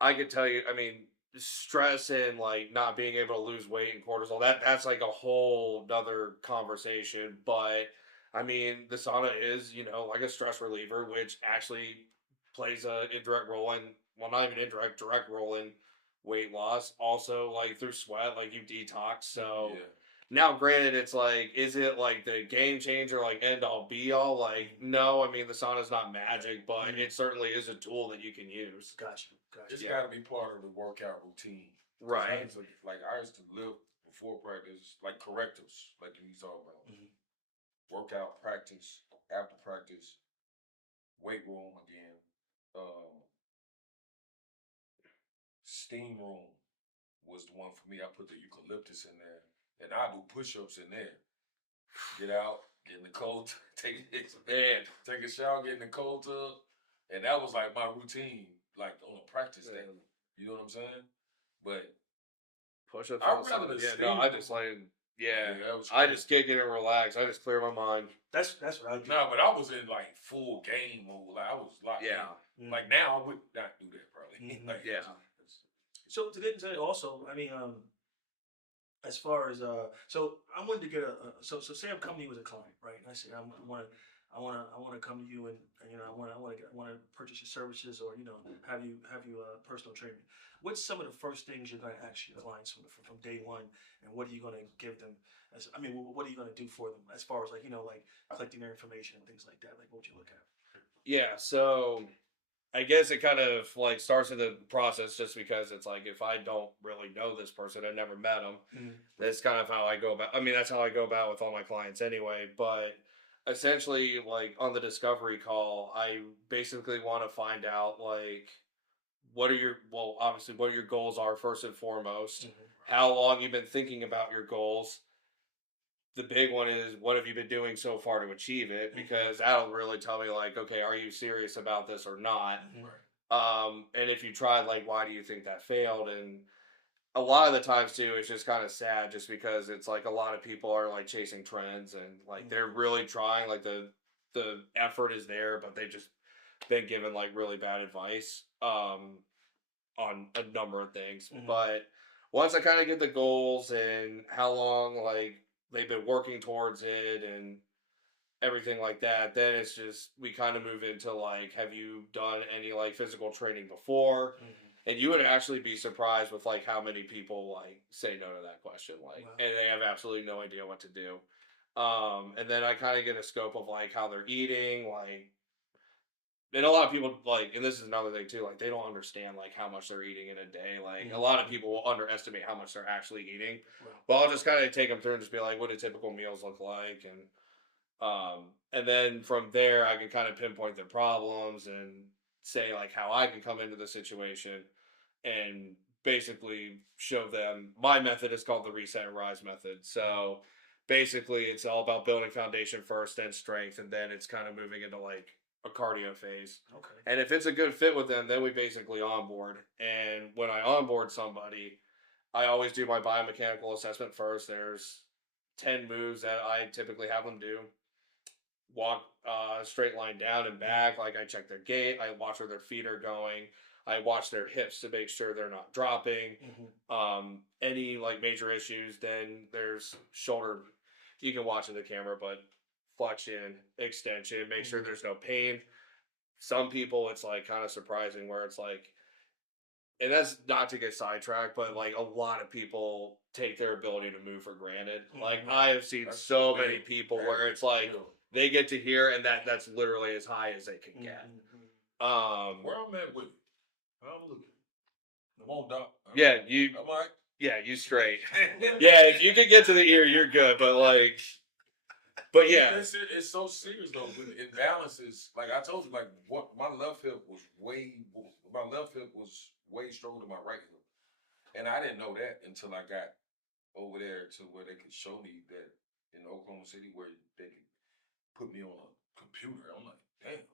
I could tell you, I mean, stress and like not being able to lose weight and cortisol, that's like a whole nother conversation. But I mean, the sauna is, like a stress reliever, which actually plays a indirect role in well, not even indirect, direct rolling weight loss. Also, like through sweat, like you detox. So now, granted, it's like, is it like the game changer, like end all be all? Like, no, I mean the sauna's not magic, but it certainly is a tool that you can use. Gotcha. It's got to be part of the workout routine. Right. I used to live before practice like correctives, like you talk about. Workout, practice, after practice, weight room again, steam room was the one for me. I put the eucalyptus in there, and I do push-ups in there. Get out, get in the cold, take a shower, get in the cold tub, and that was like my routine, like on a practice day. You know what I'm saying? But push-ups. I just like. I just kick it and relax. I just clear my mind. That's what I do. No, but I was in like full game mode. Like I was locked in. Like now, I would not do that probably. So to get into it also, I mean, as far as so I wanted to get so say I'm coming to you as a client, right? And I say I want to come to you and you know I want to purchase your services or you know have you personal training. What's some of the first things you're going to ask your clients from day one, and what are you going to give them? What are you going to do for them as far as like you know like collecting their information and things like that? Like what would you look at? Yeah, so I guess it kind of like starts in the process just because it's like if I don't really know this person, I never met them. That's kind of how I go about. I mean, that's how I go about with all my clients anyway. But essentially, like on the discovery call, I basically want to find out like obviously what your goals are first and foremost. How long you've been thinking about your goals. The big one is what have you been doing so far to achieve it? Because that'll really tell me like, okay, are you serious about this or not? And if you tried, like, why do you think that failed? And a lot of the times too, it's just kind of sad, just because it's like a lot of people are like chasing trends and like they're really trying, like the effort is there, but they just been given like really bad advice on a number of things. But once I kind of get the goals and how long like they've been working towards it and everything like that, then it's just we kind of move into like, have you done any like physical training before? And you would actually be surprised with like how many people like say no to that question, like, and they have absolutely no idea what to do. And then I kind of get a scope of like how they're eating, like, and a lot of people like, and this is another thing too, like they don't understand like how much they're eating in a day. Like a lot of people will underestimate how much they're actually eating. But I'll just kind of take them through and just be like, what do typical meals look like? And then from there, I can kind of pinpoint their problems and say like how I can come into the situation and basically show them my method is called the reset and rise method. So basically it's all about building foundation first, then strength, and then it's kind of moving into like a cardio phase. And if it's a good fit with them, then we basically onboard. And when I onboard somebody, I always do my biomechanical assessment first. There's 10 moves that I typically have them do. Walk straight line down and back. Like I check their gait. I watch where their feet are going. I watch their hips to make sure they're not dropping. Any like major issues, then there's shoulder. You can watch in the camera, but flexion, extension, make sure there's no pain. Some people, it's like kind of surprising where it's like, and that's not to get sidetracked, but like a lot of people take their ability to move for granted. Like I have seen so many people where it's like they get to hear, and that's literally as high as they can get. Where I'm at with it, I'm looking. Come on, doc. Yeah, I'm like, yeah, you straight. Yeah, if you can get to the ear, you're good. But yeah, it's so serious though. With imbalances, like I told you, like what my left hip was way stronger than my right hip, and I didn't know that until I got over there to where they could show me that in Oklahoma City where they could put me on a computer. I'm like, damn.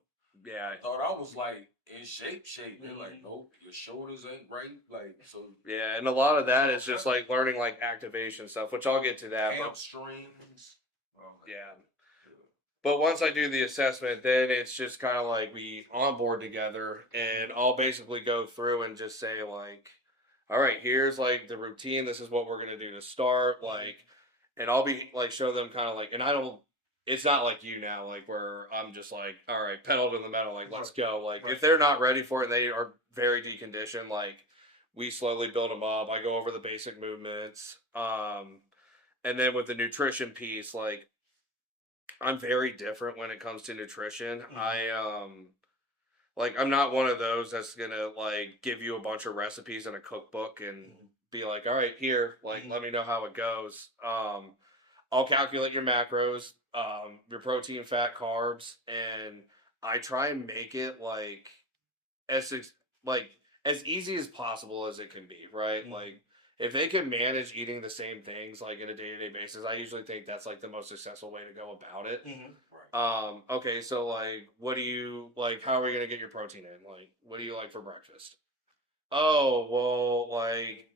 Yeah, I thought I was like in shape. They're like, nope, your shoulders ain't right. Like so. Yeah, and a lot of that is just like learning like activation stuff, which I'll get to that. Hamstrings. Yeah. But once I do the assessment, then it's just kind of like we onboard together, and I'll basically go through and just say like, all right, here's like the routine. This is what we're gonna do to start. Like, and I'll be like show them kind of like, and I don't it's not like you now, like where I'm just like, all right, pedal to the metal, like let's Right. go. Like Right. if they're not ready for it and they are very deconditioned, like we slowly build them up. I go over the basic movements, and then with the nutrition piece, like I'm very different when it comes to nutrition. Like I'm not one of those that's gonna like give you a bunch of recipes in a cookbook and be like, all right, here, like let me know how it goes. I'll calculate your macros, your protein, fat, carbs, and I try and make it like as like as easy as possible as it can be, right? Like if they can manage eating the same things like in a day-to-day basis, I usually think that's like the most successful way to go about it. Right. Okay, so like what do you like how are we gonna get your protein in? Like what do you like for breakfast? Oh, well, like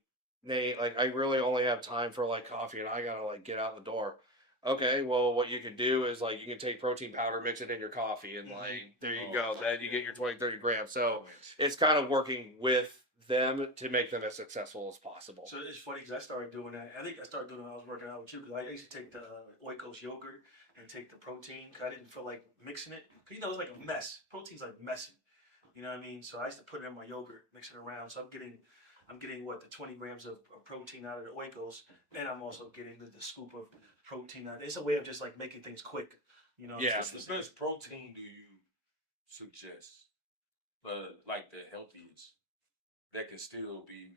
Nate, like I really only have time for like coffee and I gotta like get out the door. Okay, well what you could do is like you can take protein powder, mix it in your coffee, and like there you go. Then you get your 20, 30 grams. So it's kind of working with them to make them as successful as possible. So it's funny because I started doing that. I think I started doing it when I was working out with you because I used to take the Oikos yogurt and take the protein because I didn't feel like mixing it. Because, it was like a mess. Protein's like messy. You know what I mean? So I used to put it in my yogurt, mix it around. So I'm getting what the 20 grams of protein out of the Oikos, and I'm also getting the scoop of protein out. It's a way of just like making things quick. Yeah. What's the best protein do you suggest? Like the healthiest that can still be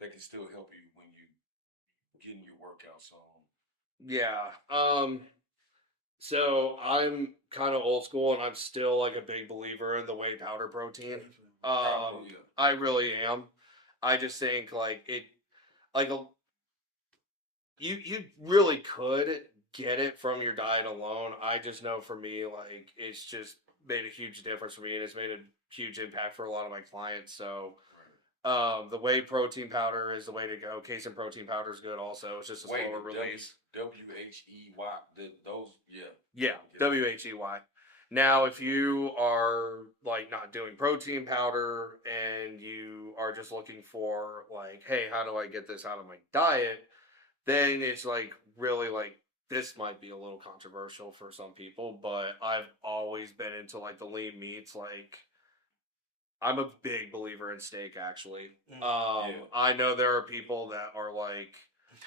that can still help you when you getting your workouts on. Yeah. So I'm kind of old school and I'm still like a big believer in the whey powder protein. Probably, yeah. I really am. I just think like it like you really could get it from your diet alone. I just know for me, like it's just made a huge difference for me, and it's made a huge impact for a lot of my clients. So, the whey protein powder is the way to go. Casein protein powder is good. Also, it's just a slower release. WHEY. Those, yeah. Yeah, WHEY. Now, if you are like not doing protein powder and you are just looking for like, hey, how do I get this out of my diet? Then it's like really like this might be a little controversial for some people, but I've always been into like the lean meats. Like I'm a big believer in steak actually. I know there are people that are like,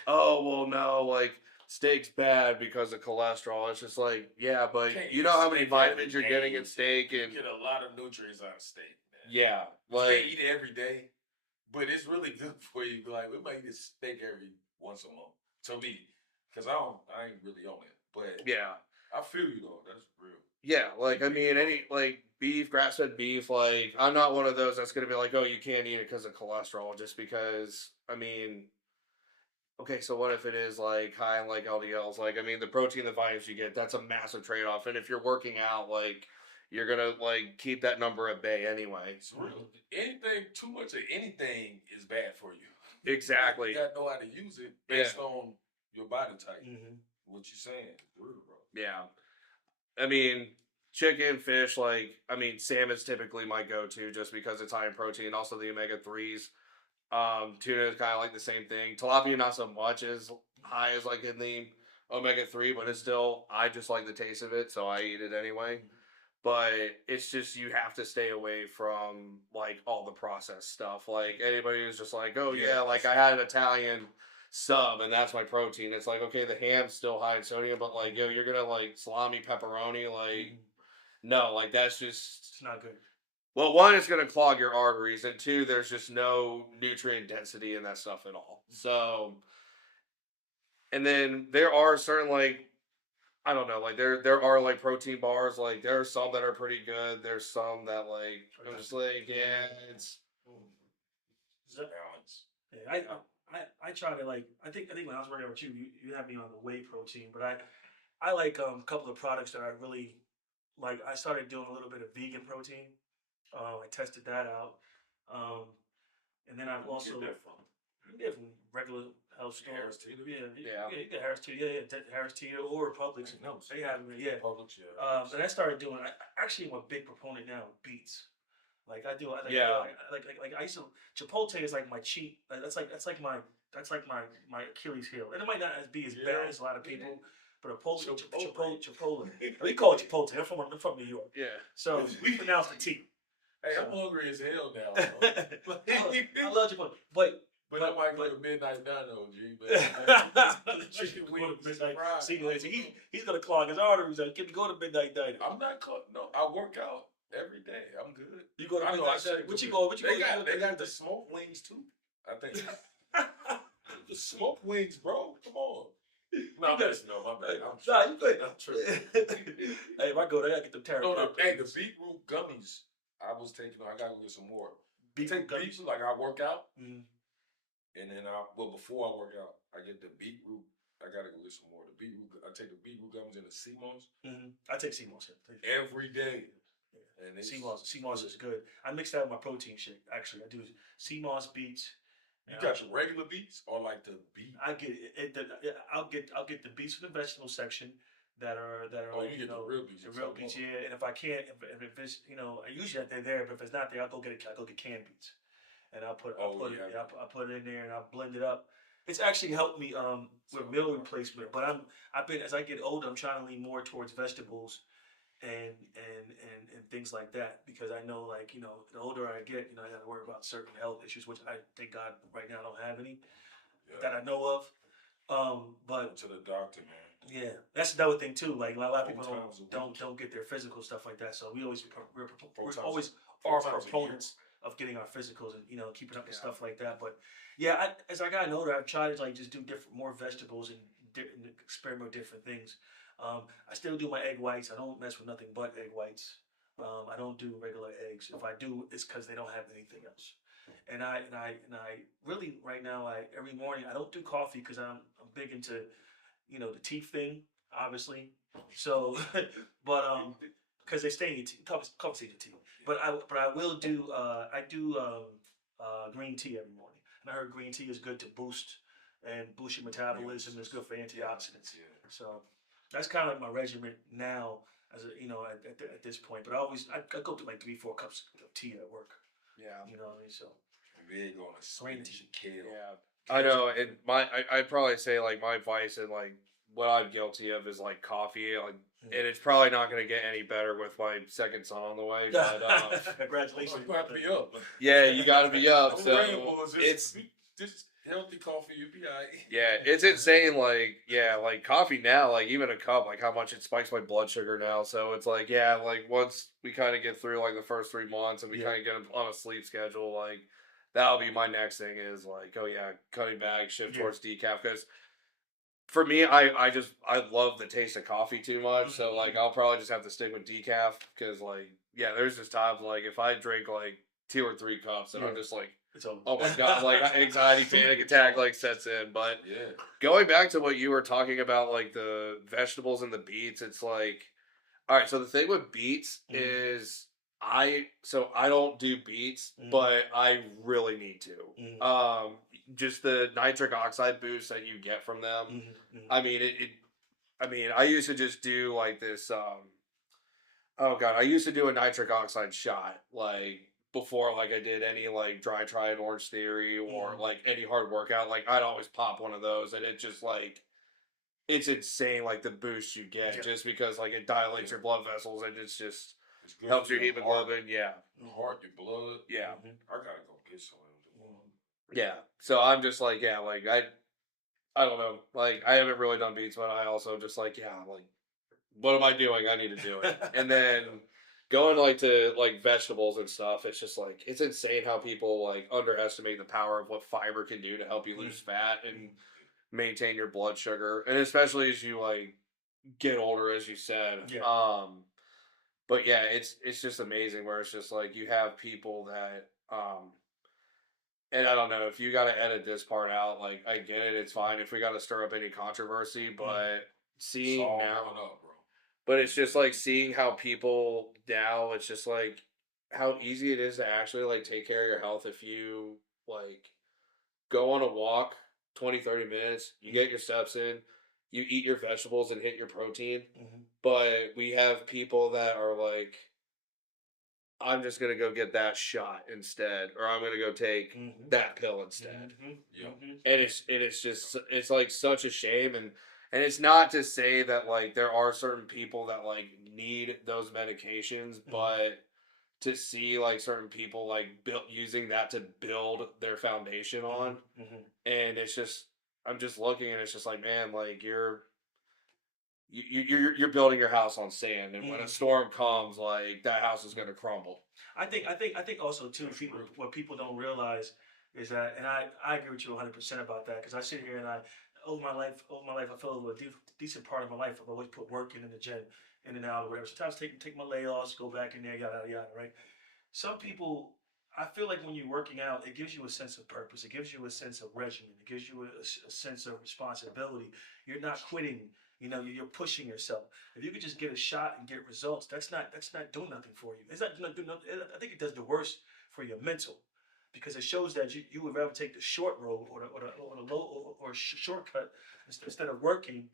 oh well no, like steak's bad because of cholesterol. It's just like, yeah, but you know how many vitamins you're getting in steak and you get a lot of nutrients out of steak, man. yeah, You like can't eat it every day, but it's really good for you. Like we might eat steak every once a month. To me, because I ain't really on it, but yeah. I feel you though. That's real. Yeah, like I mean, any like beef, grass-fed beef. Like I'm not one of those that's gonna be like, oh, you can't eat it because of cholesterol, just because. I mean, okay, so what if it is like high in like LDLs? Like, I mean, the protein, the vitamins you get, that's a massive trade-off. And if you're working out, like, you're gonna like keep that number at bay anyway. It's real. Anything too much of anything is bad for you. Exactly. You gotta know how to use it based on your body type. What you saying? Real, bro. Yeah. I mean, chicken, fish, like, I mean, salmon's typically my go-to just because it's high in protein. Also, the omega-3s. Tuna is kind of like the same thing. Tilapia, not so much as high as like in the omega-3, but it's still, I just like the taste of it, so I eat it anyway. But it's just, you have to stay away from like all the processed stuff. Like, anybody who's just like, oh yeah, like I had an Italian sub and that's my protein. It's like, okay, the ham's still high in sodium, but like, yo, you're gonna like salami, pepperoni, like, no, like that's just, It's not good. well, one, it's gonna clog your arteries, and two, there's just no nutrient density in that stuff at all. So, and then there are certain like, I don't know, like there are like protein bars, like there are some that are pretty good. There's some that like I'm just like, yeah, it's balance. Yeah, I try to like I think when I was working with you, you had me on the whey protein, but I like a couple of products that I really like. I started doing a little bit of vegan protein. I tested that out, and then I've also Get that from? you get from regular health store. Harris Teeter? Yeah, you get Harris Teeter, Harris Teeter or Publix. No, They have them, yeah. Publix, yeah. And I started doing. I actually am a big proponent now of beets. Like I do, Yeah. like I used to. Chipotle is like my cheat. Like, that's like my Achilles heel. And it might not be as bad as a lot of people, but Chipotle. Chipotle. We call it Chipotle. I'm from New York. Yeah. So we pronounce the T. Hey, I'm hungry as hell now. I love Chipotle, but I might go to Midnight Dino, G. Chicken wings, fries. See, he's gonna clog his arteries. Like, get me go to Midnight Diner. I'm not caught. No, I work out every day. I'm good. You go to I know. Midnight Diner. What you go? They got the smoked wings too. I think the smoked wings, bro. Come on. No, I'm messing up. My bad. Nah, you good. I'm tripping. Hey, if I go there, I get them terrible. Hey, the beetroot gummies. I was taking. I gotta get some more. Beetroot gummies. Beetroot, like I work out, Mm. and then before I work out, I get the beetroot. I gotta go get some more. The beetroot. I take the beetroot gummies and the sea moss I take sea moss every day. And sea moss is good. I mix that with my protein shake. Actually, I do sea moss, beets. You got your regular beets or like the beet? I get it. I'll get the beets from the vegetable section that are Oh, you get the real beets. The real beets, yeah. And if I can't, if it's usually they're there, but if it's not there, I'll go get canned beets, and I'll put it in there and I'll blend it up. It's actually helped me with meal replacement. But I've been as I get older, I'm trying to lean more towards vegetables and things like that, because I know, like, the older I get, I got to worry about certain health issues, which I thank God right now I don't have any that I know of. But to the doctor, man. yeah, that's another thing too. Like, a lot of people don't get their physical stuff like that. So we always are proponents of getting our physicals and keeping up with stuff like that. But yeah, as I got older, I've tried to like just do more vegetables and experiment with different things. I still do my egg whites. I don't mess with nothing but egg whites. I don't do regular eggs. If I do, it's because they don't have anything else. And I really right now, every morning I don't do coffee because I'm big into the teeth thing, obviously. So, but because they stay in your teeth, coffee stays in your teeth. But I will do green tea every morning. And I heard green tea is good to boost your metabolism. It's good for antioxidants. So that's kind of like my regimen now, as at this point. But I go through like 3-4 cups of tea at work. Yeah. You know what I mean? So big on a sweet kale. Yeah. I know, and I'd probably say like my vice and like what I'm guilty of is like coffee, like, and it's probably not going to get any better with my second son on the way. But congratulations! You got to be up. Yeah, you got to be up. So it's just healthy coffee. You'll be alright. Yeah, it's insane. Like, yeah, like coffee now, like even a cup, like how much it spikes my blood sugar now. So it's like, yeah, like once we kind of get through like the first 3 months and we kind of get on a sleep schedule, like. That'll be my next thing is like, oh yeah, cutting back, shift towards decaf. Because for me, I love the taste of coffee too much. So like, I'll probably just have to stick with decaf because like, yeah, there's just times like if I drink like 2 or 3 cups and I'm just like, oh my God, like anxiety, panic attack like sets in. But going back to what you were talking about, like the vegetables and the beets, it's like, all right, so the thing with beets is I don't do beets, but I really need to. Just the nitric oxide boost that you get from them. I mean, I used to just do like this. Oh God, I used to do a nitric oxide shot like before, like I did any like dry triad Orange Theory or like any hard workout. Like I'd always pop one of those, and it just like. It's insane, like the boost you get, just because like it dilates your blood vessels and it's just helps your hemoglobin. Your heart, your blood. Yeah, I gotta go get some of them. Yeah, so I'm just like, yeah, like I don't know, like I haven't really done beats, but I also just like, yeah, like what am I doing? I need to do it. And then going like to like vegetables and stuff, it's just like it's insane how people like underestimate the power of what fiber can do to help you lose fat and maintain your blood sugar, and especially as you like get older, as you said. But yeah, it's just amazing where it's just like you have people that and I don't know if you got to edit this part out, like I get it, it's fine if we got to stir up any controversy, but seeing now but it's just like seeing how people now, it's just like how easy it is to actually like take care of your health if you like go on a walk 20-30 minutes, you get your steps in, you eat your vegetables and hit your protein. But we have people that are like, I'm just going to go get that shot instead, or I'm going to go take that pill instead. And it's just, it's like such a shame. And And it's not to say that like there are certain people that like need those medications, but to see like certain people like using that to build their foundation on, and it's just I'm just looking and it's just like, man, like you're building your house on sand, and when a storm comes, like that house is going to crumble. I think also too, what people don't realize is that, and I agree with you 100% about that, because I sit here and over my life, I feel over a decent part of my life, I've always put work in the gym, in and out or whatever. Sometimes take my layoffs, go back in there, yada yada yada, right? Some people, I feel like when you're working out, it gives you a sense of purpose. It gives you a sense of regimen. It gives you a sense of responsibility. You're not quitting. You know, you're pushing yourself. If you could just get a shot and get results, that's not doing nothing for you. It's not doing nothing. I think it does the worst for your mental, because it shows that you would rather take the short road or the low or shortcut instead of working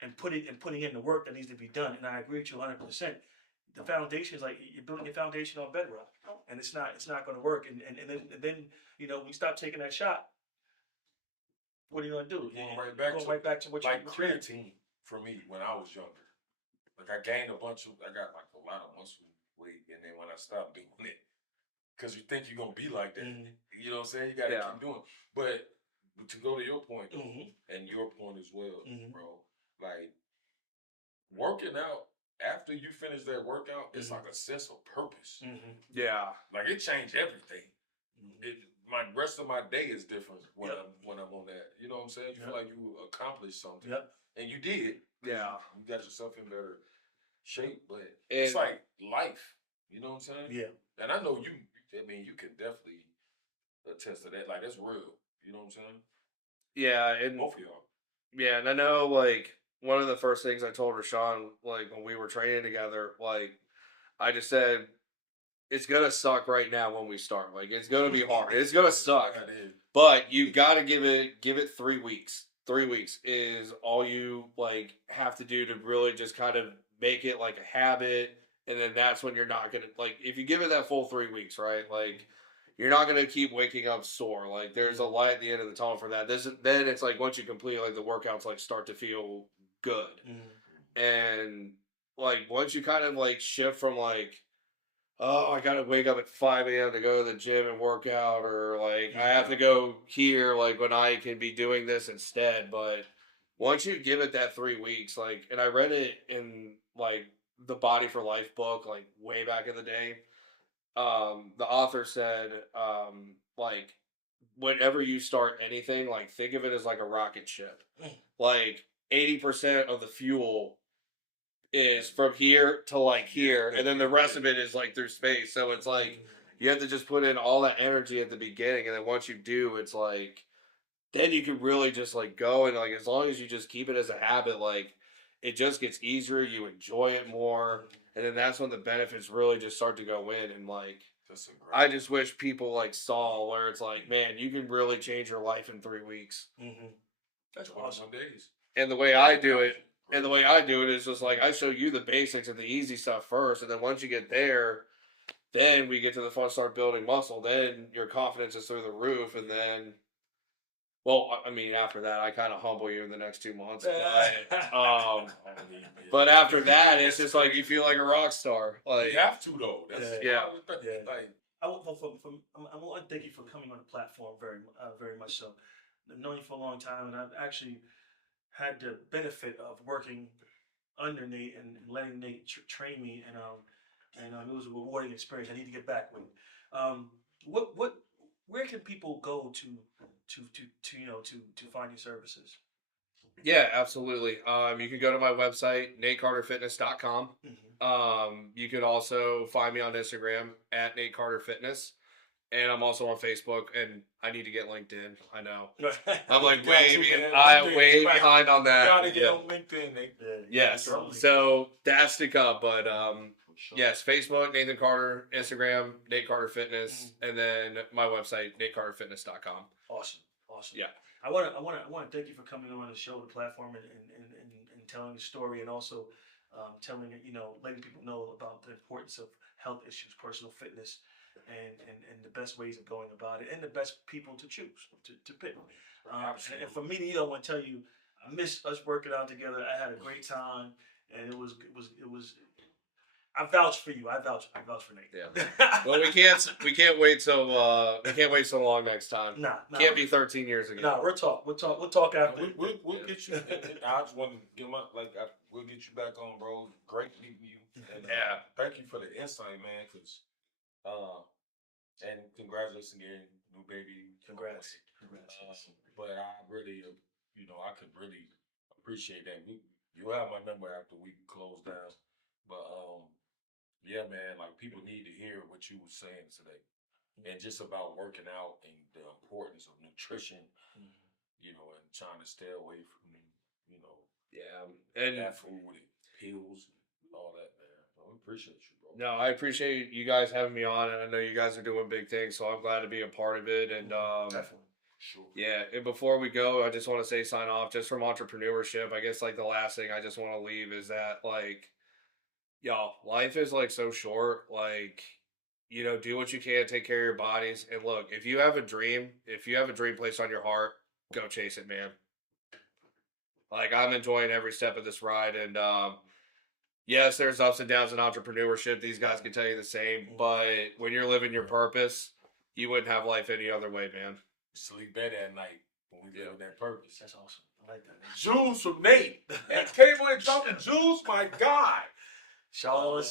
and putting in the work that needs to be done. And I agree with you 100%. The foundation is like you're building your foundation on bedrock, and it's not going to work. And then when you stop taking that shot, what are you going to do? Going Going right back to what like you creatine for me when I was younger. Like I gained I got like a lot of muscle weight, and then when I stopped doing it, because you think you're gonna be like that, you know what I'm saying? You gotta keep doing. But to go to your point though, and your point as well, bro, like working out after you finish that workout, it's like a sense of purpose. Yeah, like it changed everything. My rest of my day is different when I'm on that. You know what I'm saying? You feel like you accomplished something, and you did. Yeah, you got yourself in better shape, but it's like life. You know what I'm saying? Yeah. And I know you. I mean, you can definitely attest to that. Like that's real. You know what I'm saying? Yeah, and both of y'all. Yeah, and I know like one of the first things I told Rashawn, like when we were training together, like I just said it's gonna suck right now when we start. Like it's gonna be hard. It's gonna suck. But you gotta give it 3 weeks. 3 weeks is all you like have to do to really just kind of make it like a habit, and then that's when you're not gonna like if you give it that full 3 weeks, right? Like you're not gonna keep waking up sore. Like there's a light at the end of the tunnel for that. Then it's like once you complete like the workouts like start to feel good, and like once you kind of like shift from like oh, I gotta wake up at 5 a.m. to go to the gym and work out, or like I have to go here, like when I can be doing this instead. But once you give it that 3 weeks, like, and I read it in like the Body for Life book, like way back in the day. The author said, like, whenever you start anything, like, think of it as like a rocket ship. Like, 80% of the fuel is from here to like here, and then the rest of it is like through space. So it's like you have to just put in all that energy at the beginning, and then once you do, it's like then you can really just like go and like as long as you just keep it as a habit, like it just gets easier. You enjoy it more, and then that's when the benefits really just start to go in. And like I just wish people like saw where it's like, man, you can really change your life in 3 weeks. That's awesome days. And the way I do it. And the way I do it is just like I show you the basics and the easy stuff first, and then once you get there, then we get to the fun, start building muscle. Then your confidence is through the roof, and then, well, I mean, after that, I kind of humble you in the next 2 months. But after that, it's just like you feel like a rock star. Like you have to though. That's, yeah. Like I want to thank you for coming on the platform very much so. I've known you for a long time, and I've actually had the benefit of working under Nate and letting Nate train me, and it was a rewarding experience. I need to get back with it. Where can people go to find your services? Yeah, absolutely. You can go to my website, natecarterfitness.com. You can also find me on Instagram at Nate Carter Fitness. And I'm also on Facebook, and I need to get LinkedIn. I know. I'm like way behind on that. Gotta get on LinkedIn, Nate. Yes. So that's to come. But yes, Facebook, Nathan Carter, Instagram, Nate Carter Fitness, and then my website, natecarterfitness.com. Awesome. Yeah. I want to thank you for coming on the show, the platform, and telling the story, and also letting people know about the importance of health issues, personal fitness, and the best ways of going about it, and the best people to choose to pick. And for me, I want to tell you, I miss us working out together. I had a great time, and it was. I vouch for you. I vouch for Nate. Yeah. Well, we can't wait so long next time. Nah. Can't be 13 years ago. Nah, we'll talk after. We'll get you. And I just want to give my we'll get you back on, bro. Great meeting you. And, thank you for the insight, man. And congratulations again, new baby. Congrats. But I really, I could really appreciate that. You have my number after we close down. But yeah, man, like people need to hear what you were saying today, and just about working out and the importance of nutrition, and trying to stay away from, and that food and pills and all that, man. So we appreciate you, bro. No, I appreciate you guys having me on, and I know you guys are doing big things, so I'm glad to be a part of it. And Definitely. Sure. Yeah, and before we go, I just want to say sign off just from entrepreneurship. I guess like the last thing I just want to leave is that like, y'all, life is like so short. Like, do what you can, take care of your bodies, and look, if you have a dream placed on your heart, go chase it, man. Like I'm enjoying every step of this ride, and yes, there's ups and downs in entrepreneurship. These guys can tell you the same, but when you're living your purpose, you wouldn't have life any other way, man. Sleep better at night when we live in that purpose. That's awesome. I like that. Jules from Nate. And Cable and Jumping Jules, my God. Shout out to